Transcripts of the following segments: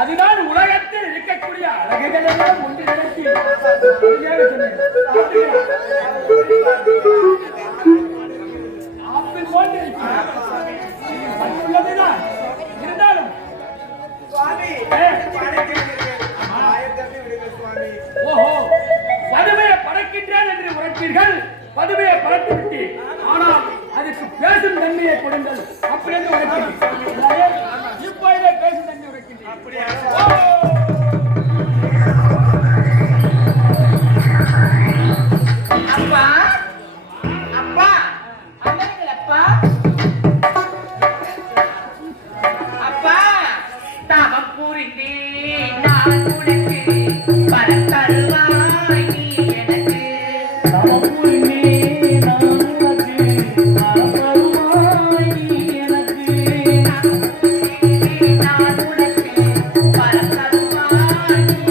அதுதான் உலகத்தில் இருக்கக்கூடிய அழகுகள் எல்லாம் ஒன்று நினைத்து ஆப்பிள் போன்று உள்ளதுதான் இருந்தாலும் ஓஹோ பதுமையை படைக்கின்றேன் என்று உரைப்பீர்கள், பதுமையை படைத்து விட்டு ஆனால் அதுக்கு பேசும் தன்மையை கொடுங்கள் அப்படி என்று உரைக்கிறீர்கள். இப்பொழுதே பேசும் தன்மை உரைக்கின்றேன். அப்பா அப்பா அப்பா அப்பா தவம் புரிந்தேன் நான் உனக்கு பரம் தருவாய் நீ எனக்கு. தவம் புரிந்தேன் நான் உனக்கு பரம் தருவாய் நீ எனக்கு. நான் உனக்கு பரம் தருவாய் நீ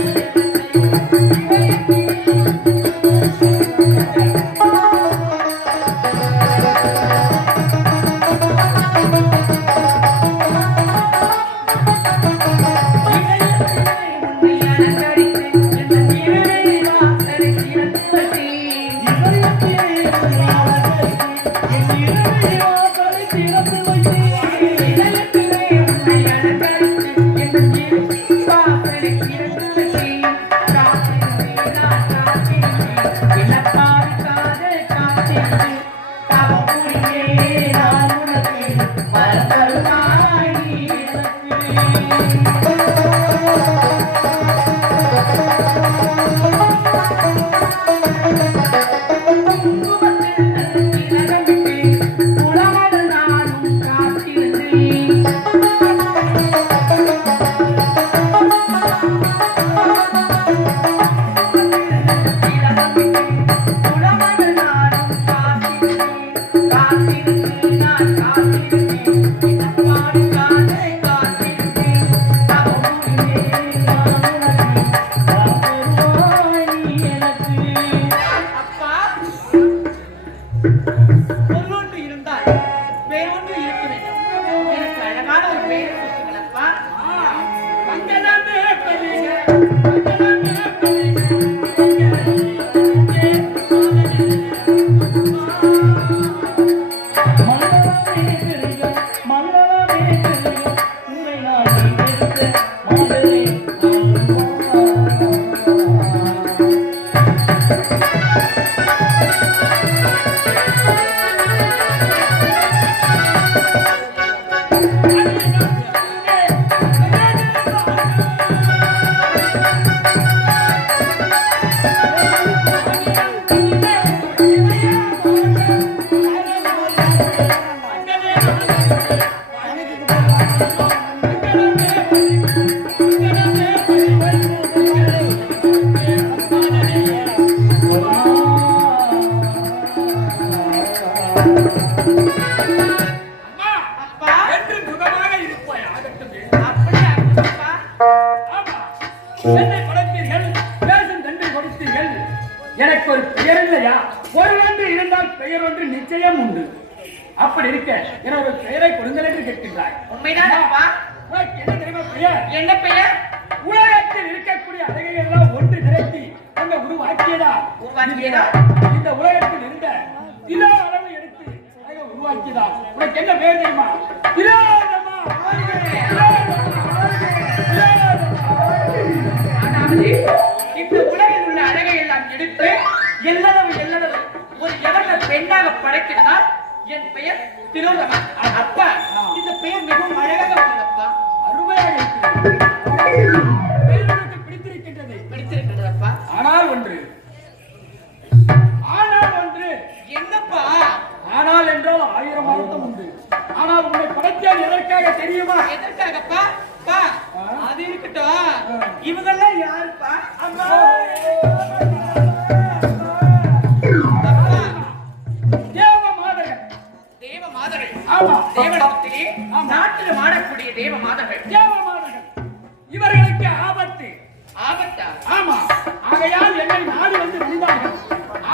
என்னை படைத்தீர்கள், பேசும் தன்மை கொடுத்தீர்கள். எனக்கு ஒரு பெயர் இல்லையா? பொருள் ஒன்று இருந்தால் பெயர் ஒன்று நிச்சயம் உண்டு. அப்படி இருக்க என ஒரு பெயரை கொடுங்கள் என்று கேட்கின்றாய். உண்மைதான் அப்பா. உனக்கு என்ன தெரியுமா பெயர்? என்ன பெயர்? உலகத்தில் இருக்கக்கூடிய அழகைகள் எல்லாம் ஒன்று திரட்டி அந்த உருவாக்கியதா இந்த உலகத்தில் இருந்த திலா அளவு எடுத்து அழகை உருவாக்கியதா. உனக்கு என்ன பெயர் தெரியுமா? திலோதமா. இந்த உலகில் உள்ள அழகை எல்லாம் எடுத்து எல்லளவு ஒரு எவன பெண்ணாக படைக்கிறார். என் பெயர் திலோதமா. அப்பா, இந்த பெயர் மிகவும் அழகாக உள்ளதப்பா. அருமையாக இருக்கிறது. பிடித்திருக்கின்றது அப்பா. ஆனால் ஒன்று என்னப்பா? ஆனால் என்றால் 1000 அர்த்தம் உண்டு. ஆனால் உன்னை படைத்தேன் எதற்காக தெரியுமா? எதற்காகப்பா? அது இருக்கட்டும், இவங்கெல்லாம் யாருப்பா? அம்மா, தேவ மாதர்கள். தேவலோகத்திலே நாட்டில் மாடக்கூடிய தேவ மாதர்கள். இவர்களுக்கு ஆபத்து. ஆபத்தா? ஆமா. ஆகையால் என்னை நாடி வந்து விழுந்தார்கள்.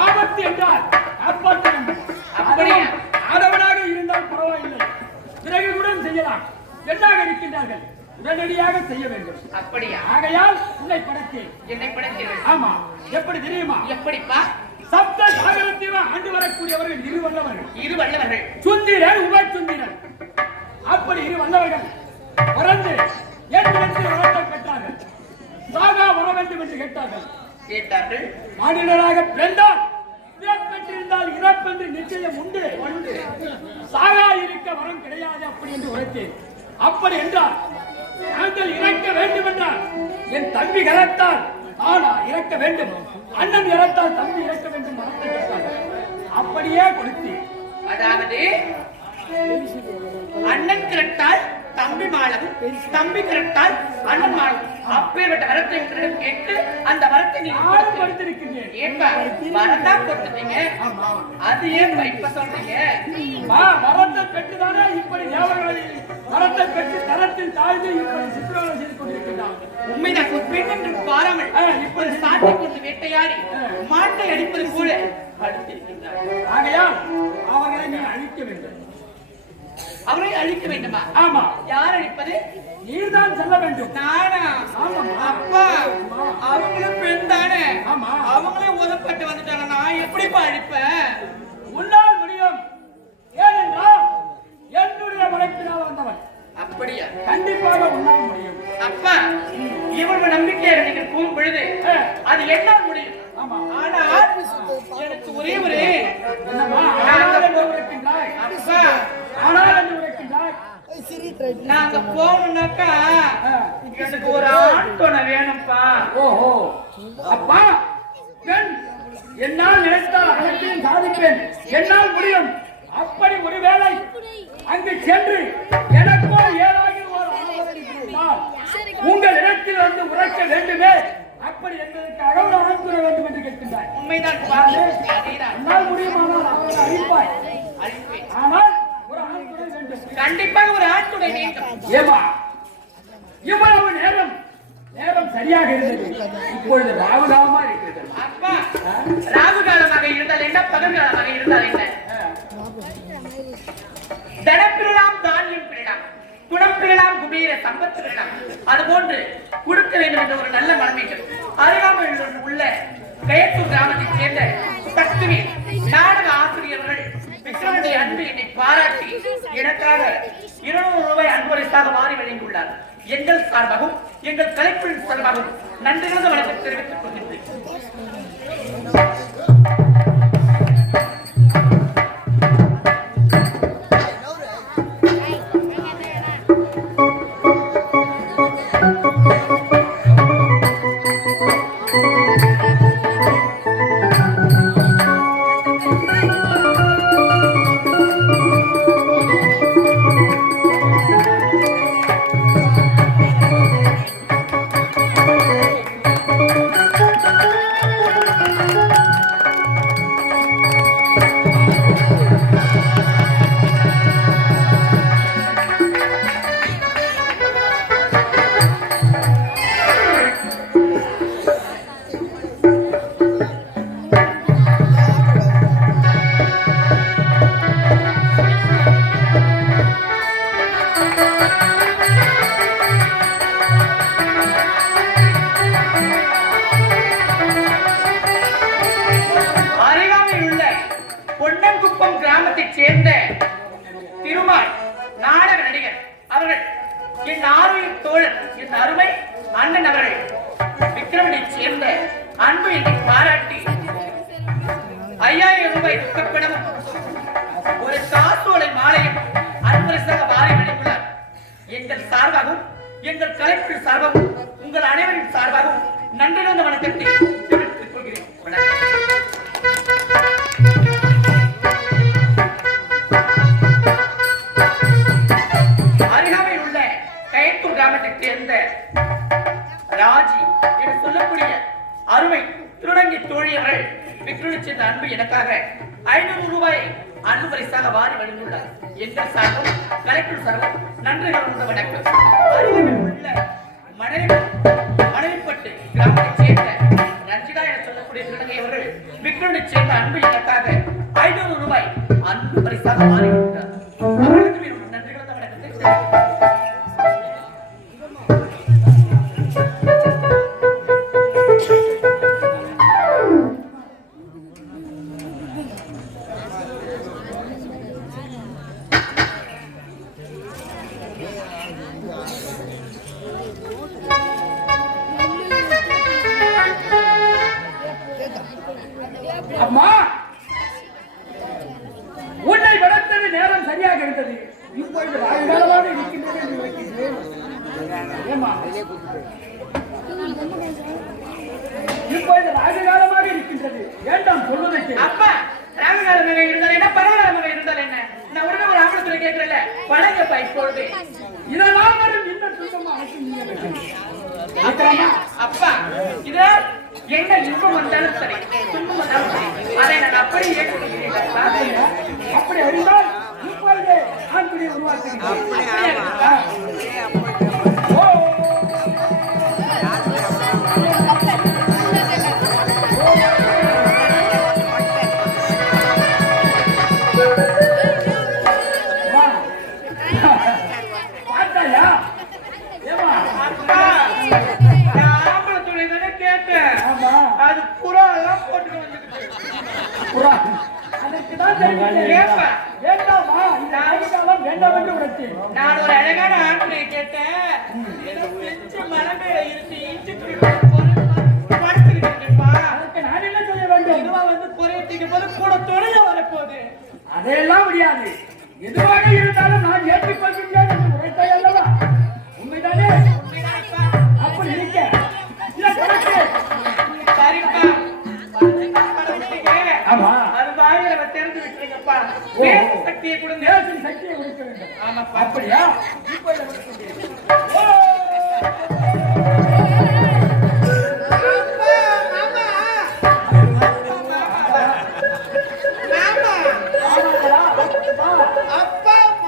ஆபத்து என்றால் காப்பாற்ற வேண்டும். அப்படியா? ஆடவனாக இருந்தால் பரவாயில்லை, பிறகு கூட செய்யலாம். பெண்ணாக இருக்கின்றார்கள். உடனடியாக செய்ய வேண்டும். அப்படியா? ஆகையால் உன்னை படைத்தேன். என்னை படைத்தீர்கள்? ஆமா. எப்படி தெரியுமா? எப்படிப்பா? சப்த சாகரத்தையும் ஆண்டு வரக்கூடியவர்கள் இரு வல்லவர்கள். இரு வல்லவர்கள். சுந்திரன் உபசுந்திரன். அப்படி இரு வல்லவர்கள் பிறந்து என்னிடத்தில் வரத்தை பெற்றார்கள். சாகா வர வேண்டும் என்று கேட்டார்கள். கேட்டார்கள். மாநிலராக பிறந்தால் பெற்றிருந்தால் இறப்பென்று நிச்சயம் உண்டு. சாகா இருக்க வரம் கிடையாது அப்படி என்று உரைத்தேன். அப்படி என்றால் நாங்கள் இறக்க வேண்டும் என்றால் என் தம்பி இறத்தால் ஆனா இறக்க வேண்டும், அண்ணன் இறத்தால் தம்பி இறக்க வேண்டும் வரத்தை கேட்டார்கள். அப்படியே கொடுத்தேன். அதாவது அண்ணன் கிரட்டால் தம்பி மாளம், தம்பி கிரட்டால் அண்ணன் மாளம். அப்பேற்பட்ட வரத்தை உங்களிடம் கேட்டு அந்த வரத்தை நீங்க கொடுத்திருக்கிறேன். ஏன்பா வரதா கொடுத்தீங்க? அது ஏன் இப்ப சொல்றீங்க? வரத்தை பெற்றுதானே இப்படி தேவர்களை வரத்தை பெற்று தரத்தில் தாழ்ந்து இப்படி சித்திரவதை செய்து கொண்டிருக்கிறார்கள். உண்மைதான். ஒரு பெண் என்று பாராமல் இப்படி சாட்டை கொண்டு வேட்டையாடி மாட்டை அடிப்பது கூட அடுத்திருக்கின்றார்கள். ஆகையால் அவர்களை நீ அழிக்க வேண்டும். அவரை அழிக்க வேண்டுமா? ஆமா. யார் அழிப்பது? நீர்தான் செல்ல வேண்டும். நானா? அப்பா அவங்களும் பெண் தானே. ஆமா. அவங்களே உதப்பட்டு வந்துட்டாங்க. நான் எப்படிப்பா அழிப்பேன்? உன்னால் முடியும். ஏனென்றால் என்னுடைய வழக்கினால் வந்தவன். அப்படியா? கண்டிப்பாக உன்னால் முடியும். அப்பா இவர்கள் நம்பிக்கையாக நீங்கள் கூறும் பொழுது அது என்னால் முடியும். ஆமா. ஆனால் எனக்கு ஒரே ஒரு என்னமா ஆனால் என்று உரைக்கின்றாய்? அப்பா ஆனால் என்று உரைக்கின்றாய்? நாங்க போகணும்னாக்கா எனக்கு ஒரு ஆண் துணை வேணும்ப்பா. ஓஹோ. அப்பா பெண் என்னால் நினைத்தால் அனைத்தையும் சாதிப்பேன். என்னால் முடியும். அப்படி ஒருவேளை அங்கு சென்று எனக்கோ ஏதாவது ஒரு ஆபத்து இருந்தால் உங்கள் இடத்தில் வந்து உரைக்க வேண்டுமே. அப்படி என்பதற்காக ஒரு அனுப்புற வேண்டும் என்று கேட்கின்றார். உண்மைதான். என்னால் முடியுமானால் அவரை அழிப்பாய். ஆனால் ஒரு அனுப்புரை வேண்டும். கண்டிப்பாக ஒரு ஆண் துணை வேண்டும். ஏமா இவ்வளவு நேரம் சரியாக இருந்தது. இப்பொழுது ராகுகாலமா இருக்கிறது. அப்பா ராகு காலமாக இருந்தால் என்ன, பகல் காலமாக இருந்தால் என்ன? தனப்பிரலாம் தானியம் பிறலாம், குணம் பிறலாம், குபீர சம்பத்து பிறலாம். அதுபோன்று கொடுக்க வேண்டும் என்ற ஒரு நல்ல மனமேற்றம் அருகாமையில் உள்ள கயத்தூர் கிராமத்தைச் சேர்ந்த தத்துவி நாடக ஆசிரியர்கள் விக்ரமனுடைய அன்பு என்னை பாராட்டி எனக்காக 200 ரூபாய் அன்பரிசாக மாறி வழங்கியுள்ளார். எங்கள் சார்பாகவும் எங்கள் கலைப்பின் சார்பாகவும் நன்றி கலந்த வணக்கத்தை தெரிவித்துக் கொள்கின்றேன். சேர்ந்த திருமால் நாடக நடிகர் அவர்கள் என் ஆர்வம் தோழர் என் அருமை அண்ணன் அவர்கள் விக்ரமனை சேர்ந்த அன்பு என்னை பாராட்டி 5000 ரூபாய் ரொக்கப்பணமும் ஒரு காசோலை மாலையும் அன்பரசாக வாரி வழங்கியுள்ளார். எங்கள் சார்பாகவும் எங்கள் கலைப்பின் சார்பாகவும் உங்கள் அனைவரின் சார்பாகவும் நன்றி கலந்த வணக்கத்தை தெரிவித்துக் கொள்கிறேன். அருகாமையில் உள்ள கயத்தூர் கிராமத்தைச் சேர்ந்த ராஜி என்று சொல்லக்கூடிய அருமை திருநங்கை தோழியர்கள் விக்ரமனை சேர்ந்த அன்பு எனக்காக 500 ரூபாய் அன்பு பரிசாக வாரி வழங்கியுள்ளார். எங்கள் சார்பும் கலைப்பின் சார்பும் நன்றி கலந்த வணக்கம். அருகாமையில் உள்ள மணலிப்பட்டு கிராமத்தைச் சேர்ந்த ரஞ்சிதா என சொல்லக்கூடிய திருநங்கை அவர்கள் விக்ரமனை சேர்ந்த அன்பு எனக்காக 500 ரூபாய் அன்பு பரிசாக வாரி வழங்கியுள்ளார். அவர்களுக்கு நன்றி கலந்த வணக்கத்தை ஏமா இப்பொழுது ராஜகாலமாக இருக்கின்றது வேண்டாம் சொல்வதற்கு அப்பா ராமகாலமாக இருந்தால் என்ன பரவலாமாக இருந்தால் என்ன நான் உடனே ஒரு ஆவணத்துல கேட்கறல பழங்கப்பா இப்பொழுது இதெல்லாம் வரும் இந்த சுத்தமா அப்பா இத என்ன இன்பம் வந்தாலும் சரி துன்பம் வந்தாலும் சரி அதை நான் அப்படி ஏற்றுக்கொள்கிறேன் அப்படி அறிந்தால் இப்பொழுது ஆண்குடியை உருவாக்குகிறேன் பார்த்தாயா ஏமா அது புறா எல்லாம் போட்டு அதற்குதான் வேண்டாமா இந்த ராஜகாலம் வேண்டாம் என்று உரைத்து நான் ஒரு அழகான ஆண்களை கேட்டேன் ஏதோ பிடிச்ச மரமேல இருந்து இன்ச்சு படுத்துக்கிட்டேன்ப்பா அதற்கு நான் என்ன செய்ய வேண்டும் இதுவா வந்து பொறையத்திக்கு போது கூட தொழில வரப்போகுது அதையெல்லாம் முடியாது எதுவாக இருந்தாலும் நான் ஏற்றுக்கொள்கிறேன் என்று உரைத்தாய் அல்லவா உண்மைதானே அப்படி இருக்க இதை கணக்கு சரிப்பா ஆமா அது வாயில தெரிஞ்சு விட்டுருங்கப்பா பேச சக்தியை கொடுங்க தேசத்தின் சக்தியை கொடுக்க வேண்டும் ஆமாப்பா அப்படியா இப்போ இதை கொடுக்கிறேன்.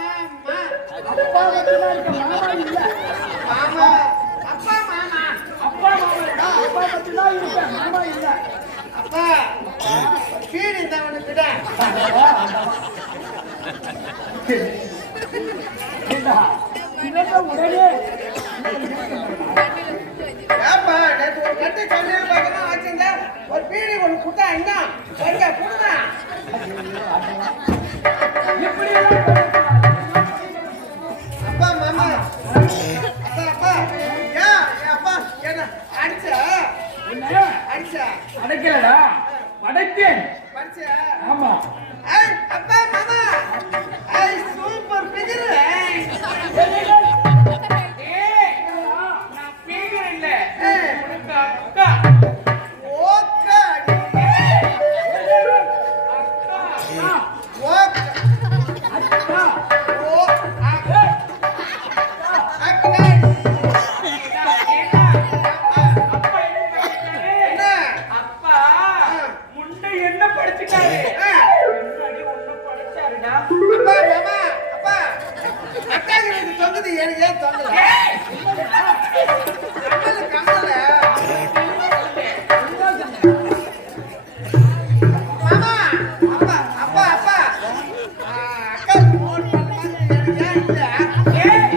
அப்பா மட்டும்தான் இருக்க மாமா இல்ல அப்பா மாமா அப்பா மட்டும்தான் இருக்க மாமா இல்ல இதெல்லாம் உடனே ஒரு பீடி ஒண்ணு குட்டா என்ன கொடுங்க இப்படி அப்பா மாமா அப்பா அப்பா ஏன் அப்பா என்ன அடிச்சா அடிச்சா அடைக்கலடா அடைத்தேன் படிச்ச ஆமா அப்பா மாமா சூப்பர் பிகர் நான் பேசுறேன் இல்ல உனக்கு அக்கா ஓகே அக்கா ஓ அக்கா அப்பா முண்டை என்ன படிச்சுட்டாரு முன்னாடி ஒண்ணு படிச்சாருடா அப்பா மாமா அப்பா அக்காக்கு எனக்கு தொங்குது எனக்கு ஏன் தொங்கல கம்மல மாமா அப்பா அப்பா அப்பா அக்கா ஃபோன் பண்ணாங்க எனக்கு ஏன்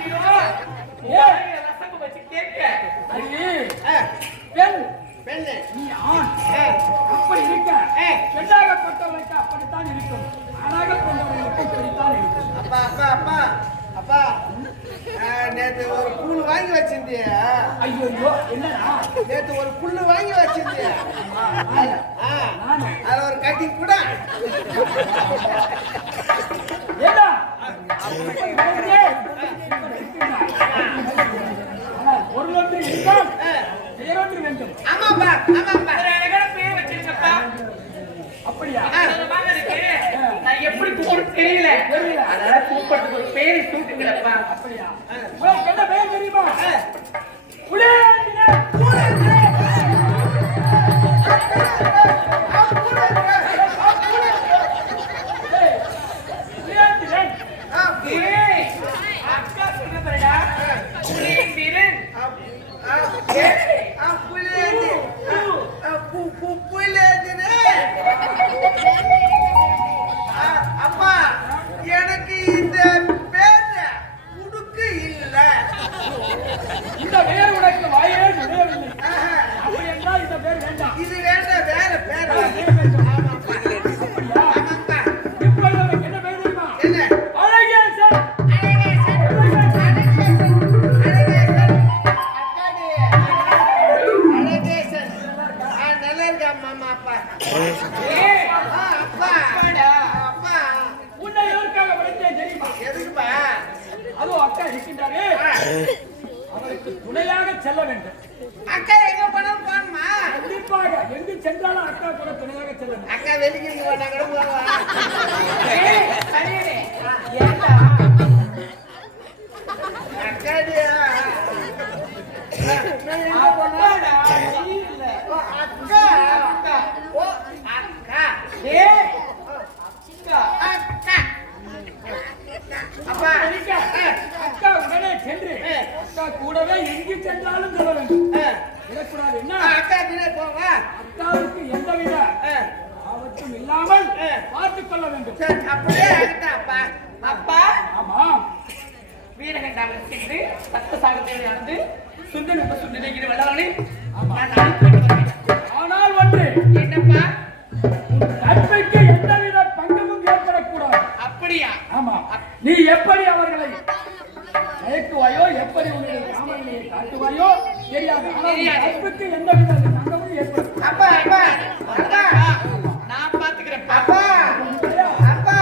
இல்ல ரசம் வச்சு கேட்க ஐயே பெண் பெண்ணு நீ ஆண் அப்படி இருக்க பெண்ணாகப்பட்டவனுக்கு அப்படித்தான் இருக்கும் ஆணாக கொண்டவனுக்கு இப்படித்தான் இருக்கும் அப்பா அப்பா அப்பா அப்பா நேத்து ஒரு புல்லு வாங்கி வச்சிருந்திய ஐயோ என்னடா நேத்து ஒரு புல்லு வாங்கி வச்சிருந்திய நானு அதுல ஒரு கட்டிங் கூட ஏடா ஒரு ஒன்று இருந்தால் வேறொன்று வேண்டும் ஆமாப்பா ஆமாப்பா ஒரு அழகான பேர் வச்சிருக்கப்பா அப்படியா அழகாக இருக்கு. நான் எப்படி கூப்பிட்டு தெரியல அதனால கூப்பிட்டு ஒரு பேரை சூட்டுங்களப்பா அப்படியா உனக்கு என்ன பெயர் தெரியுமா புலியாண்டினே புலியாண்டினே ஏய், அக்கா சொன்ன பாருடா புலியந்திரன் அப்பா எனக்கு இந்த பேர் உடுக்கு இல்ல இந்த பெயர் உனக்கு வாயே நுழையவில்லை அப்படி என்றால் இந்த பேர் வேண்டாம் இது வேண்டாம் வேற பேர் பேர் வேண்டும் ஆமாப்பா அப்படியா ஆமாப்பா இப்பொழுது உனக்கு என்ன பெயர் தெரியுமா என்ன அழகேசன் நல்லா இருக்கா மாமா அப்பா ஏய், அப்பா அப்பாடா. அப்பா உன்னை எதற்காக விளைத்தேன் தெரியுமா எதுக்குப்பா அதுவும் அக்கா இருக்கின்றாரு அவருக்கு துணையாக செல்ல வேண்டும். அக்கா எங்க போனாலும் போகணுமா? கண்டிப்பாக எங்கு சென்றாலும் அக்கா கூட துணையாக செல்ல வேண்டும். அக்கா வெளிக்கு போனா கூட போவா. சரியே ஏண்டா அக்காடியா அப்பாடா நீ இல்ல அக்கா அக்கா ஓ அக்கா ஏய் அக்கா அக்கா அப்பா அக்கா உடனே சென்று அக்கா கூடவே எங்கு சென்றாலும் செல்ல வேண்டும். விடக்கூடாது. என்ன அக்கா தினே போவா. அக்காவுக்கு எந்தவித ஆபத்தும் இல்லாமல் பார்த்துக் கொள்ள வேண்டும். சரி அப்படியே ஆகட்டா அப்பா. அப்பா ஆமாம். வீரகண்டாவில் சென்று சத்த சாகத்தில் நடந்து சுந்தர சுந்தரிக்கிற வெள்ளவனை ஆமா. நான் அழைத்து வருகிறேன். ஆனால் ஒன்று, என்னப்பா கற்பைக்கு எந்தவித பங்கமும் ஏற்படக்கூடாது. அப்படியா ஆமா. நீ எப்படி அவர்களை மயக்குவாயோ, எப்படி உன்னுடைய காமநிலையை காட்டுவாயோ தெரியாது. ஆனால் உன் கற்புக்கு எந்தவித பங்கமும் ஏற்படக்கூடாது. அப்பா அப்பா அப்பா நான் பாத்துக்கிறேன் அப்பா அப்பா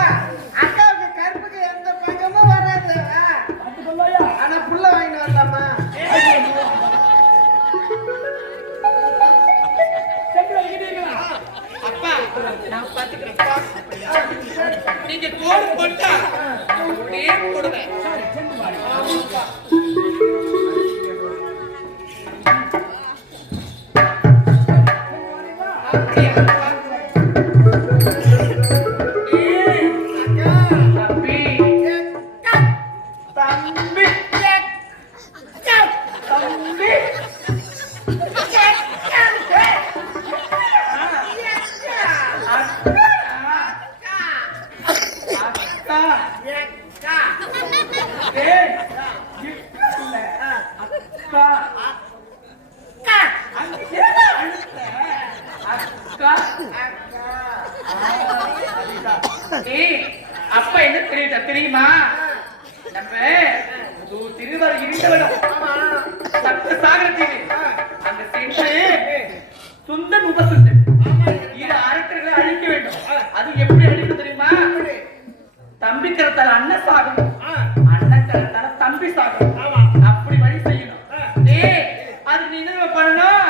அக்காவுக்கு கருப்புக்கு எந்த பங்கமும் வராது. பார்த்துக் கொள்வாயா? ஆனா புள்ள வாங்கிட்டு வரலாமா? சென்று வருகிறீர்களா? அப்பா நான் பாத்துக்கிறேன் நீங்க தோடு போட்டா அப்படியே போடுவேன் சரி, சென்று வாரு. அப்படியா தம்பி தம்பி தம்பி அக்கா ஏய் இல்ல அக்கா அக்கா ஏய் அப்பா என்ன தெரியுமா நம்ம திருவாரூர் இருந்தவனும் சத்த சாகரத்தில் அங்க சென்று சுந்தன் உபசுந்தன் இது அரக்கர்களை அழிக்க வேண்டும். அது எப்படி அழிக்க தெரியுமா? தம்பி கரத்தால அண்ணன் சாகணும், அண்ணன் கரத்தால தம்பி சாகணும். அப்படி வழி செய்யணும். ஏய் அது நீ என்ன பண்ணணும்?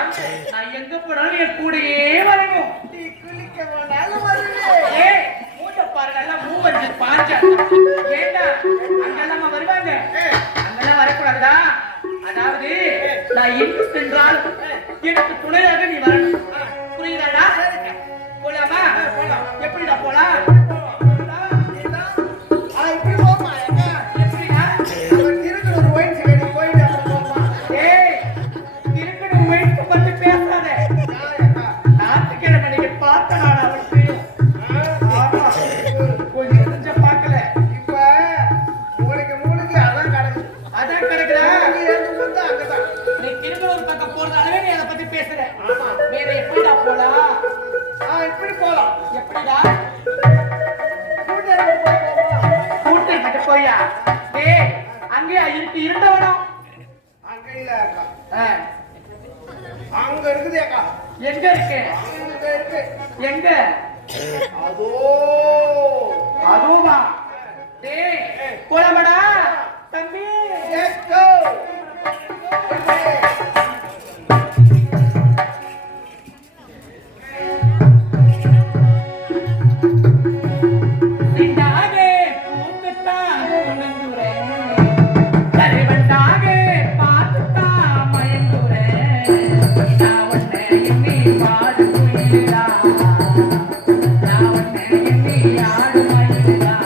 நான் எங்க போனாலும் என் கூடயே வரணும். நீ குளிக்க போனாலும் வருவேன். ஏய் மூட்ட பாருங்க எல்லாம் மூவஞ்சு பாஞ்சா ஏண்டா அங்கெல்லாம் வருவாங்க, அங்கெல்லாம் வரக்கூடாதா? அதாவது நான் எங்கு சென்றால் எனக்கு துணையாக நீ வரணும். புரியுதாடா? போலாமா? எப்படிடா போலாம்? இப்படி போமா அக்கா. எப்படிடா? அவன் திருக்குறள் ஒயின்ஸ் கட்டி போயிட்டு அப்புறம் போமா. ஏய் திருப்பி வயசு பத்தி பேசாத. அக்கா ஞாயிற்றுக்கிழமை நீங்க பார்த்த நாள் அவளுக்கு தெரியும். ஆமா கொஞ்சம் கொஞ்சம் பார்க்கல. இப்ப உங்களுக்கு மூளைக்கு அதான் கிடக்கு. அதான் கிடைக்குதா? நீ எழுந்து வந்து அங்கதான். நீ திருவள்ளூர் பக்கம் போறதாலவே நீ அதை பத்தி பேசுற. வேற எப்படிடா போலாம்? இப்படி போலாம். எப்படிடா? கூட்டேரி போமா. கூட்டிட்டு போயா? டேய் அங்கேயா இருந்தவனும் அங்க இல்ல அக்கா. ஆ, அங்க இருக்குது அக்கா. எங்க இருக்கு? இங்க இருக்கு. எங்க? அதோ அதுவா? டேய் போலாமடா தம்பி. let's go. சிண்டாகே பூத்துத்தான் குலுங்குறேன், கருவண்டாகே பார்த்துத்தான் மயங்குறேன். நான் உன்னை எண்ணி பாடு குயிலா, நான் உன்னை எண்ணி ஆடு மயிலா.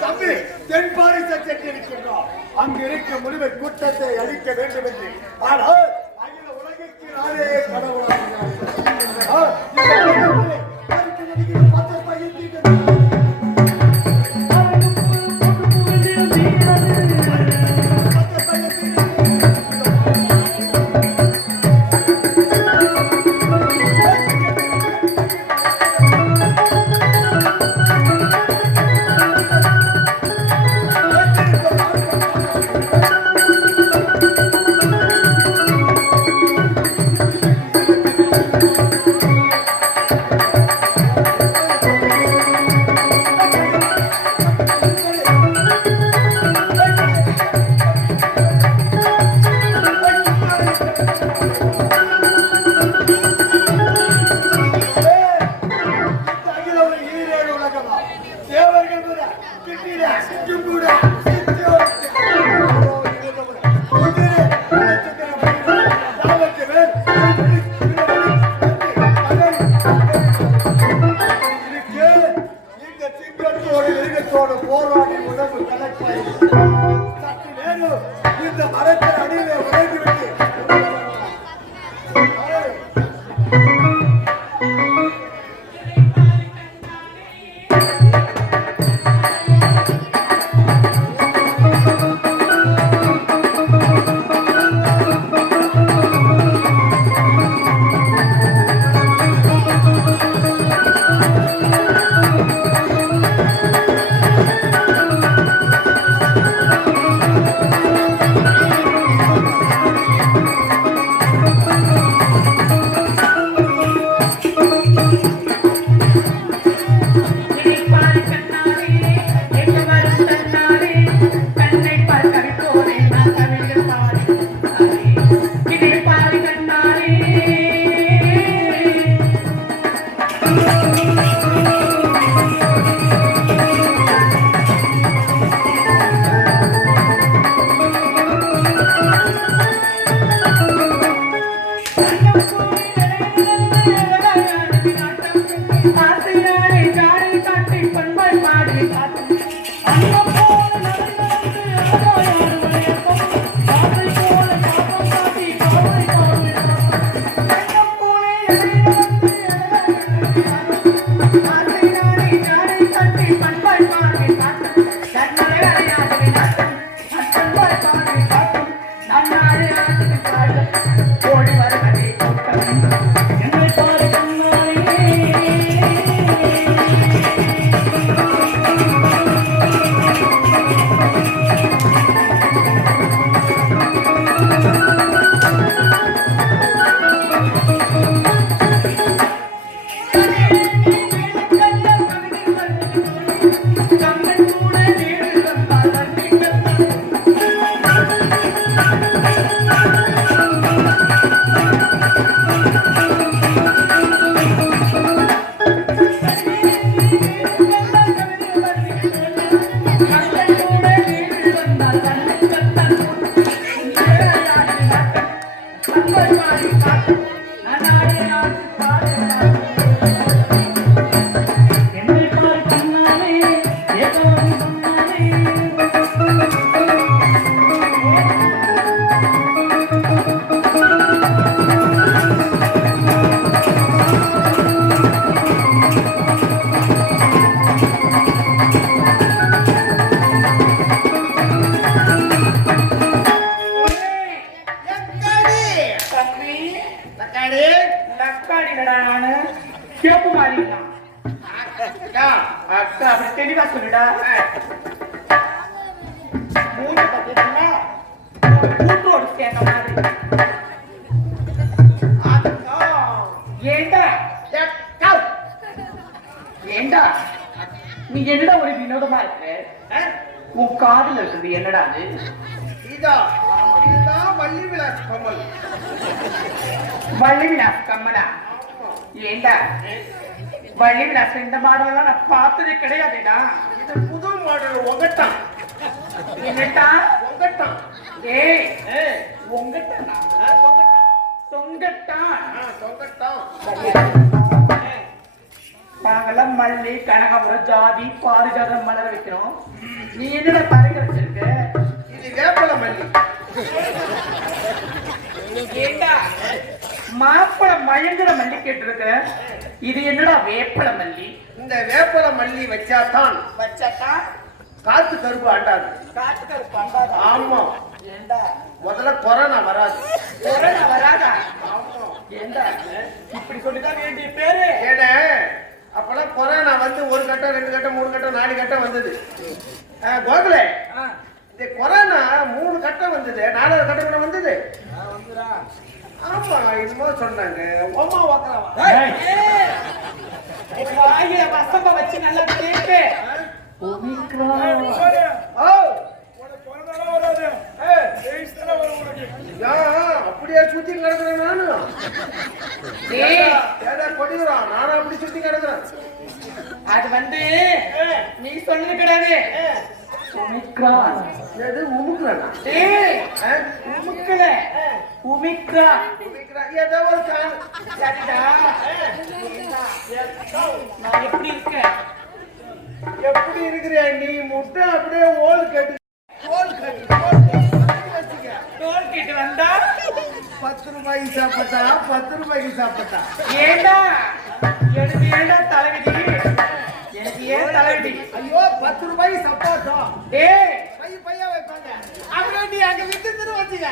தம்பி தென்பாரிசை சென்றிருக்கின்றோம். அங்கு இருக்கும் முழுமை கூட்டத்தை அழிக்க வேண்டும் என்று. ஆனால் அகில உலகிற்கு நானே கடவுளாக போராடி உணவு கலப்பாய் சற்று நேரம் இந்த மரத்தின் அடியிலே உழைந்துவிட்டு நீ என்னடா ஒரு வினோதமா இருக்கு உன் காதுல இருக்குது என்னடா அது வள்ளி விலாஸ் கம்மல் வள்ளி விலாஸ் கம்மலா ஏண்டா வள்ளி விலாஸ் இந்த மாடலாம் நான் பார்த்ததே கிடையாதுடா இது புது மாடல் ஒகட்டான் என்னட்டா ஒகட்டான் ஏய் ஒங்கட்டா தொங்கட்டா தொங்கட்டான் நாங்கெல்லாம் மல்லி கனகாபுரம் ஜாதி பாரிஜாதம் மலர் வைக்கிறோம். நீ என்னடா பறக்க வச்சிருக்க? இது வேப்பல மல்லி. ஏண்டா மாப்பழ மயங்குற மல்லி கேட்டிருக்க, இது என்னடா வேப்பல மல்லி? இந்த வேப்பல மல்லி வச்சாதான் காத்து கருப்பு ஆண்டாது. ஆமா. ஏண்டா முதல்ல கொரோனா வராது. கொரோனா வராதா? ஆமா. ஏண்டா இப்படி சொல்லிதான் வேண்டிய பேரு? ஏன்னா அப்பெல்லாம் கொரோனா வந்து 1 கட்டம் 2 கட்டம் 3 கட்டம் 4 கட்டம் வந்தது. கோகுலே, இந்த கொரோனா 3 கட்டம் வந்தது, 4வது கட்டம் கூட வந்தது. ஆமா, என்னமோ சொன்னாங்க. ஓமா வாக்கறவா வாயில வசம்ப வச்சு நல்லா கேக்கு. ஒமிக்ரான். ஓ அப்படியே சுத்தி கிடக்குறேன் நானு. கொடிக்கிறான், நானும் அப்படி சுத்தி கிடக்குறேன். அது வந்து நீ சொன்னது கிடையாது. ஒமிக்ரான். எது உமுக்குறானா? உமுக்கல, ஒமிக்ரான். ஏதோ ஒரு சரிடா. நான் எப்படி இருக்கேன்? எப்படி இருக்கிறியா நீ? முட்டை அப்படியே ஓல் கட்டு டோல் கேட்டு வந்தா 10 ரூபாய்க்கு சாப்பிட்டா 10 ரூபாய்க்கு சாப்பிட்டா. ஏண்டா எனக்கு ஏண்டா தலைவிதி? எனக்கு ஏன் தலைவிதி? ஐயோ 10 ரூபாய்க்கு சப்பாத்தோம். டேய் பையா வைப்பாங்க. அப்படியே நீ அங்க வித்து வச்சுக்க.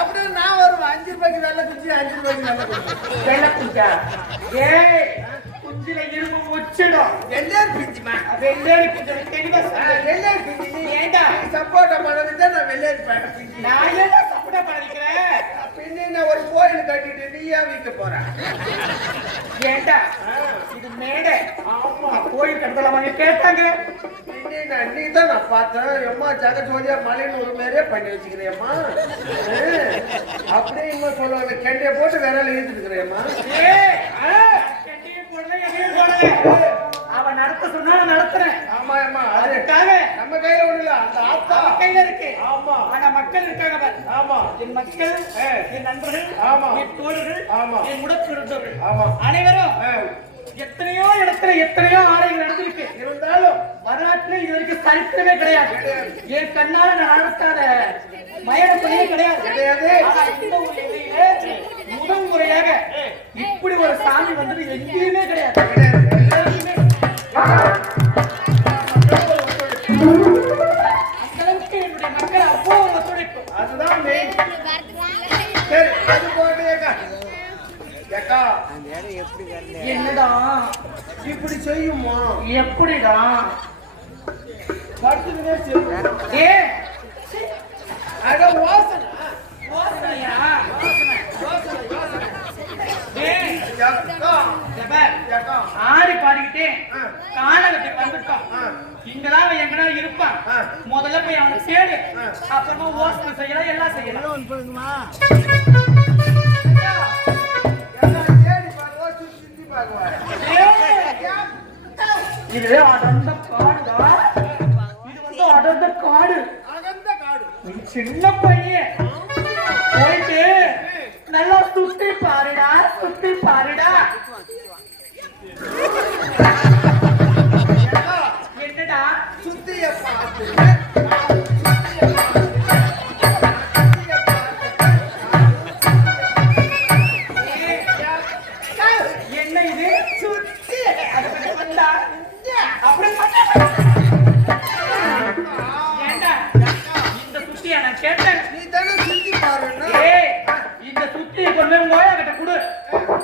அப்படியே நான் வருவேன். 5 ரூபாய்க்கு வெள்ளை குச்சி, 5 ரூபாய்க்கு வெள்ளை குச்சி. வெள்ளை குஞ்சா? ஏய் குஞ்சில இரும்பு முச்சிடும். வெள்ளையர் பிஞ்சுமா? வெள்ளேரி குஞ்சு தெளிவா சொல்லு. வெள்ளையர் பிஞ்சு. நீ ஏண்டா சப்போட்டா பழம் தான் நான் வெள்ளையர் பிஞ்சு. நான் ஏண்டா சப்போட்டா பண்ணிக்கிறேன்? பின்ன நான் ஒரு கோயில் கட்டிட்டு நீயா வீக்க போற? ஏண்டா இது மேடை. ஆமா, கோயில் கட்டல வாங்க கேட்டாங்க. நீ தான் நான் பார்த்தேன். எம்மா ஜகஜோதியா மலைன்னு ஒரு மாதிரியே பண்ணி வச்சுக்கிறேம்மா. அப்படியே இன்னும் சொல்லுவாங்க, கெண்டைய போட்டு விரல இழுத்துக்கிறேம்மா. அவன் நடத்த சொன்னா நடத்துறேன். ஆமா ஆமா, அதுக்காக நம்ம கையில ஒண்ணு இல்ல, அந்த ஆத்தா கையில இருக்கு. ஆமா, ஆனா மக்கள் இருக்காங்க. ஆமா, என் மக்கள், என் நண்பர்கள், ஆமா, என் தோழர்கள், ஆமா, என் உடன்பிறந்தவர்கள், ஆமா, அனைவரும் எத்தனையோ இடத்துல எத்தனையோ ஆலைகள் நடந்திருக்கு. இருந்தாலும் வரலாற்றுல இது வரைக்கும் சரித்திரமே கிடையாது. என் கண்ணால நான் நடத்தாத மயண பணியே கிடையாது. ஆனா இந்த ஒரு இலையில முதல் முறையாக இப்படி ஒரு சாமி வந்தது எங்கேயுமே கிடையாது. அந்த அளவுக்கு என்னுடைய மக்கள் அவ்வளோ ஒத்துழைப்பு. அதுதான் மெயின். சரி, அது போட்டேக்கா. ஏக்கா, என்னடா இப்படி செய்யுமா? எப்படிடா படுத்துக்கிட்டே செய்யும். ஏ அட வாசனை. யோசனையா? ஏக்கா, ஆடி பாடிக்கிட்டே கானகத்துக்கு வந்துட்டோம். இங்கதான் அவன் எங்கடா இருப்பான். முதல்ல போய் அவனை தேடு, அப்புறமா யோசனை செய்யலாம், எல்லாம் செய்யலாம். தேடி பாருவா, சுத்தி பாருவா. இது அடர்ந்த காடுடா. இது வந்து அடர்ந்த காடு. அகந்த காடு. நீ சின்ன பையன் போயிட்டு நல்லா சுத்தி பாருடா, சுத்தி பாருடா. என்னடா சுத்திய பார்த்து என்ன இது? சுத்தி அது வந்தா அப்படி ஏண்டா இந்த சுத்தியா நான் கேட்டேன். நீ தானே சுத்தி பாருன்னா. ஏய் இந்த சுத்தியை கொண்டு போய் மோயா கிட்ட கொடு.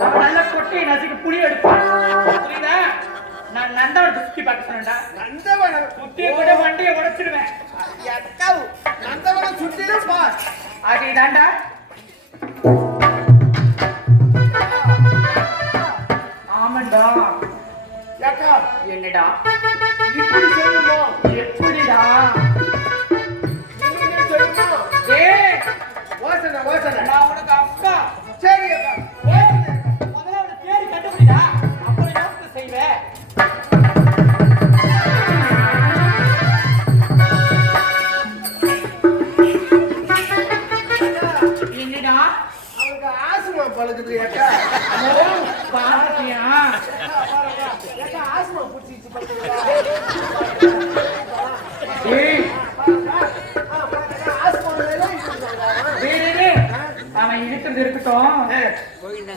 அவன் நல்ல கொட்டி நசுக்கு புளி எடுப்பான். புரியுதா? நான் நந்தவனத்தை சுத்தி பார்க்க சொன்னேன்டா. நந்தவனம் சுத்தியை கூட வண்டியை உடைச்சிடுவேன். எக்கா, நந்தவனம் சுத்திலும் பார். அதேதான்டா. ஆமாண்டா. ஏக்கா, என்னடா இப்படி செய்யுமா? எப்படிடா? நீங்க செய்யுமா? ஏய் வாசனை வாசனை. நான் உனக்கு அப்பா. சரி அக்கா. முதல்ல அவனை தேடி கண்டுபிடிடா, அப்புறம் யோசனை செய்வேன். அவன் இருக்கிறது இருக்கட்டும்.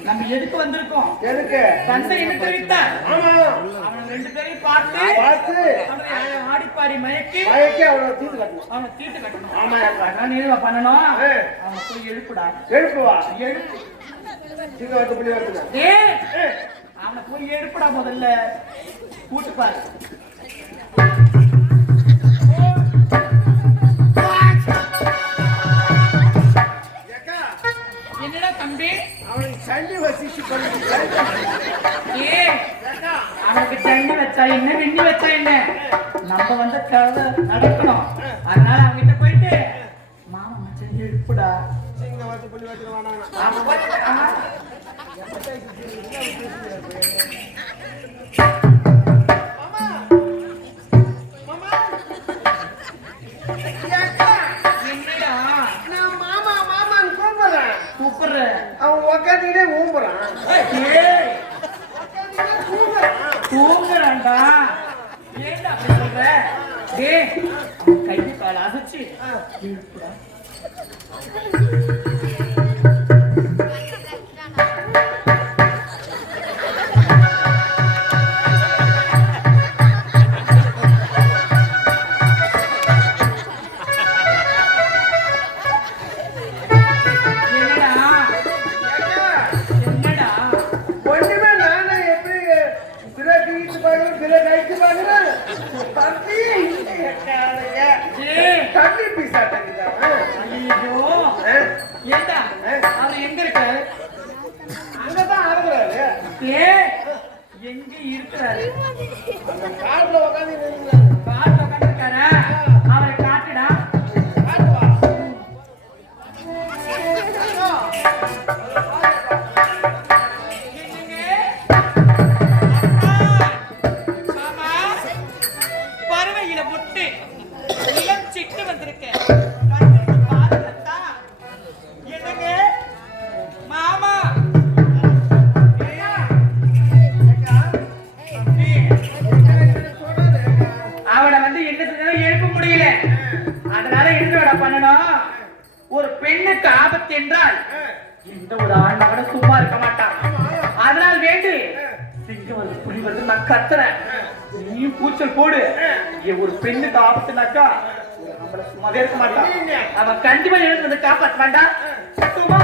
நம்ம எதுக்கு வந்திருக்கோம்? எதுக்கு? தந்தை என்ன தெரிவித்தார்? ஆமா, அவனை 2 பேரையும் பார்த்து அவனை ஆடிப்பாடி மயக்கி அவனை தீட்டு கட்டணும். அவனை தீட்டு கட்டணும். ஆமா, அதான் நீ பண்ணணும். அவனை போய் எழுப்புடா. எழுப்புவா? எழுப்பு. இங்க வந்து புள்ளி வருது. ஏய், அவனை போய் எழுப்புடா. முதல்ல கூட்டு பாரு. என்னடா தம்பி, அவனுக்கு சண்டி வசிச்சு பண்ணி அவனுக்கு சண்டை வச்சா என்ன, வெண்ணி வச்சா என்ன, நம்ம வந்து கதை நடக்கணும். அதனால அவங்கிட்ட போயிட்டு மாமா மச்சான் எழுப்புடா. இங்க வந்து புள்ளி வருது வேணாங்க. அவன் உக்காந்துக்கிட்டே ஊம்புறான். தூங்குறான்டா. ஏன்டா அப்படி சொல்ற? டேய், அவன் கையை கால அசைச்சு எழுப்புடா. எங்க இருக்கிறாரு? கார்ல உட்காந்து உட்காந்துருக்காரு. அவரை காட்டுடா. பறவையில முட்டு இளம் சிட்டு வந்திருக்கேன். என்னங்க மாமா, அவனை வந்து என்ன செஞ்சாலும் எழுப்ப முடியல. அதனால என்ன பண்ணணும்? ஒரு பெண்ணுக்கு ஆபத்து என்றால் எந்த ஒரு ஆண் மகன சும்மா இருக்க மாட்டான். அதனால் வேண்டி சிங்கம் வந்து புலி வந்து நான் கத்துறேன், நீ கூச்சல் போடு. ஒரு பெண்ணுக்கு ஆபத்துனாக்கா நம்மள சும்மாவே இருக்க மாட்டான். அவன் கண்டிப்பா எழுந்து வந்து காப்பாற்ற வேண்டாம். சும்மா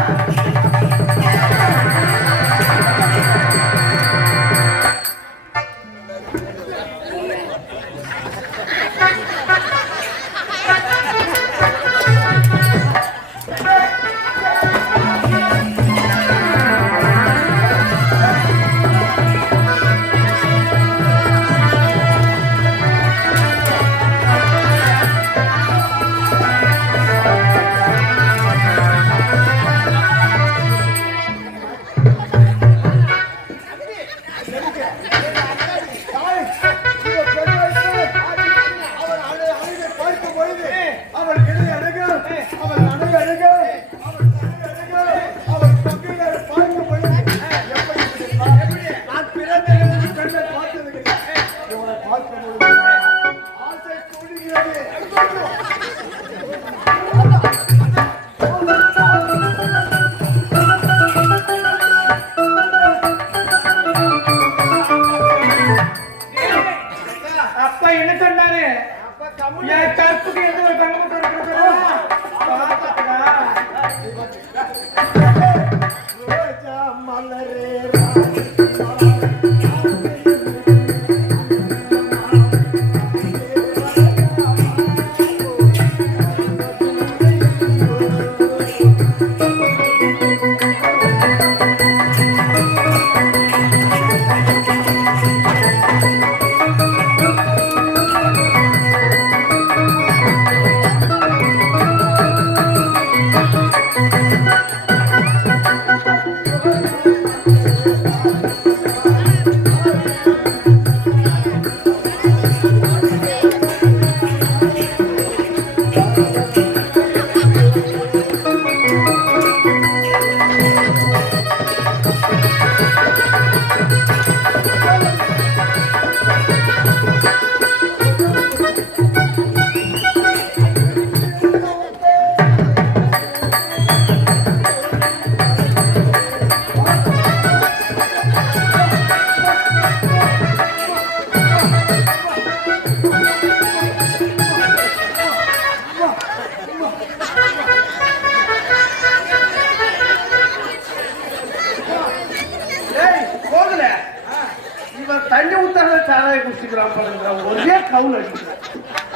படப்படுங்கிற ஒரே கவுல் அடிக்கிறேன்.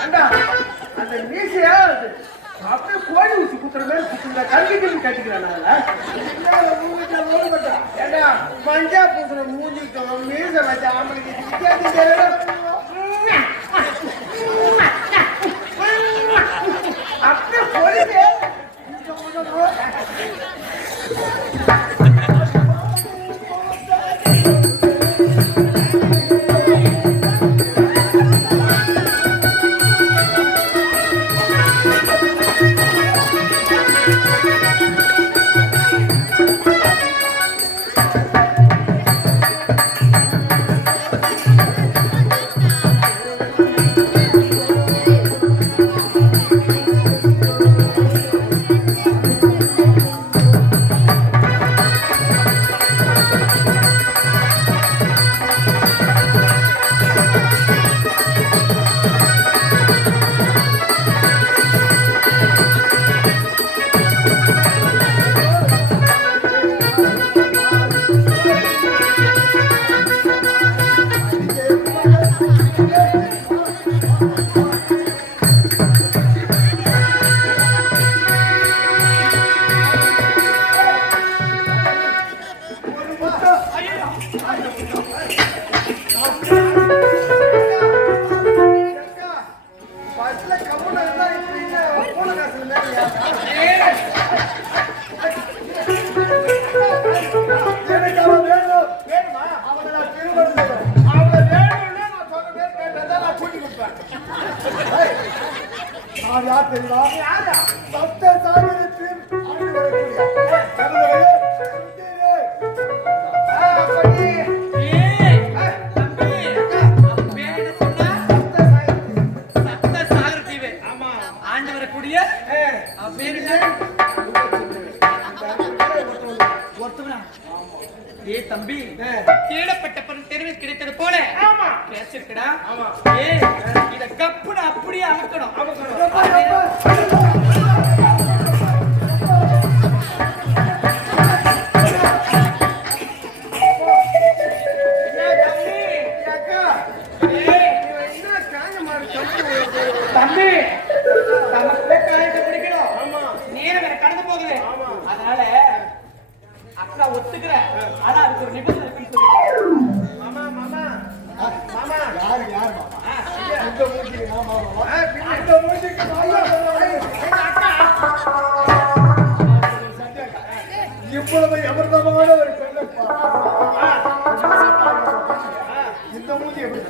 ஏண்டா அந்த மீசையா அப்படியே கோழி ஊசி குத்துற மாதிரி குத்துற கல்விக்கு கட்டிக்கிறேன். ஏண்டா மஞ்சா பூசுற மூஞ்சிக்கும் மீச வச்ச ஆம்பளைக்கு அப்படியே பொறிவே தம்பி தேடப்பட்ட பொருள் தெருவில் கிடைத்தது போல பேசிருக்கடா. இத கப்புன்னு அப்படியே அமுக்கணும். தம்பி நமக்கு காயத்தை பிடிக்கணும். நேரம் எனக்கு கடந்து போகுது. அதனால அக்கா ஒத்துக்கிற. ஆனா அதுக்கு ஒரு நிபந்தனை இருக்குன்னு சொல்லி. மாமா மாமா மாமா யாரு யார் மாமா இந்த மூஞ்சி மாமா இந்த மூஞ்சிக்கு மாமா அக்கா இவ்வளவு அமிர்தமான ஒரு பெண்ணை இந்த மூஞ்சி எப்படி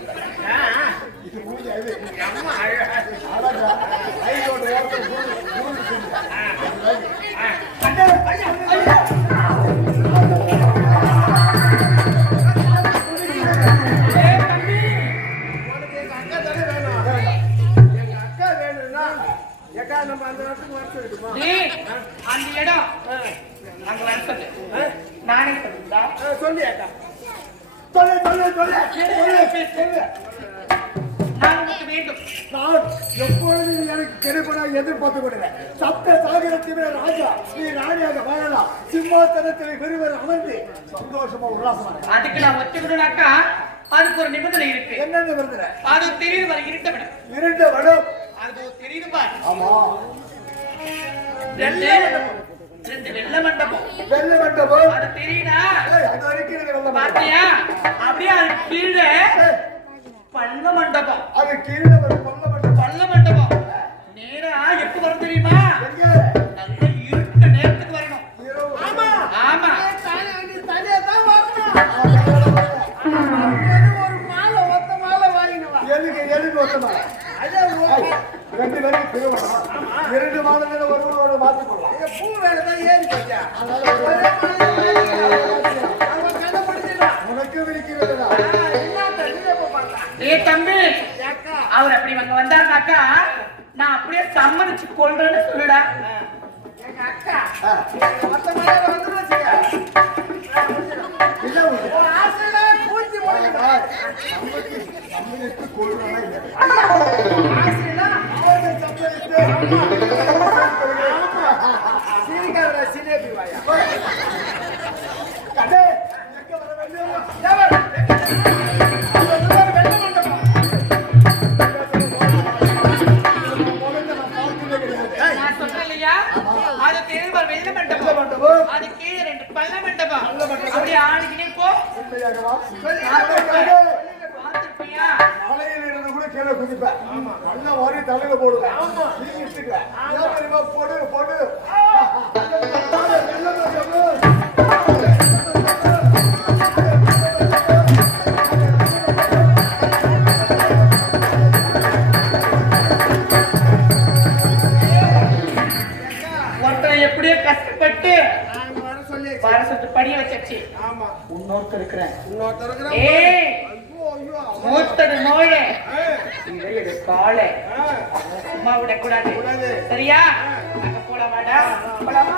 இது மூஞ்சி அது அம்மா அழகா ஐயோட ஓட்ட கூடு அந்த இடம் அங்க வர சொல்லு. நானே சொல்லுதா சொல்லியாக்கா சொல்லு சொல்லு சொல்லு சொல்லு. நான் உங்களுக்கு வேண்டும். நான் எப்பொழுது எனக்கு கிடைப்பதா எதிர்பார்த்து கொண்டேன். சப்த சாகரத்தின் ராஜா நீ ராணியாக வாழலாம். சிம்மாசனத்தில் விருவர் அமர்ந்து சந்தோஷமா உல்லாசமாக. அதுக்கு நான் ஒத்துக்கணும்னாக்கா அதுக்கு ஒரு நிபந்தனை இருக்கு. என்ன நிபந்தனை? அது தெரியுது வர இருட்ட விடும். இருண்ட வடம் அது தெரியுது பாரு. ஆமா ரெண்டு வெள்ள மண்டபம். வெள்ள மண்டபம் அது தெரியுதா? அது வரைக்கும் பாத்தியா? அப்படியே அது கீழே பள்ள மண்டபம். அது கீழே ஒரு பள்ள மண்டபம். பள்ள மண்டபம் நேரா எப்ப வரும் தெரியுமா? நல்ல இருட்ட நேரத்துக்கு வரணும். ஆமா ஆமா தனியா தான் வரணும். ஒரு மாலை ஒத்த மாலை வாங்கினவா எதுக்கு ஒத்த மாலை? ரெண்டு பேரும் திருவண்ணா 2 மாதத்துல ஒருவரோட மாத்திக் கொள்ளலாம். பூ வேலை தான் ஏறி போச்சா? உனக்கு விரிக்கிறதா? தம்பி அவர் அப்படி வந்தாருனாக்கா நான் அப்படியே சம்மதிச்சு கொள்றேன்னு சொல்லுடா. எங்க அக்கா மத்த மாதிரி வந்துடும் செய்யா பாத்தியா அது திரும்ப வெள்ள வெள்ள மண்டபம். அது கீழே 2 பள்ள மண்டபம் பள்ள மண்டபம். அப்படியே ஆணிக்கினே போ உண்மையாகவா? பாத்துப்பியா மலையில இருந்து கூட கீழே குதிப்பேன். நல்லா வாரி தலையில போடுவேன். நீ இட்டுக்க. ஏன் தெரியுமா? போடு போடு. ஒருத்தனை எப்படியோ கஷ்டப்பட்டு நான் வர சொல்லியாச்சு. பாரசத்து படிய வச்சாச்சு ஆமா. இன்னொருத்தர் இருக்கிறேன் இன்னொருத்தர் இருக்கிறான். ஏய் ஐயோ, ஐயோ. மூத்தது நோயே ஏய், இது காலை ஏய். சும்மா விடக்கூடாது கூடாது. சரியா அங்க போலாமாடா போலாமா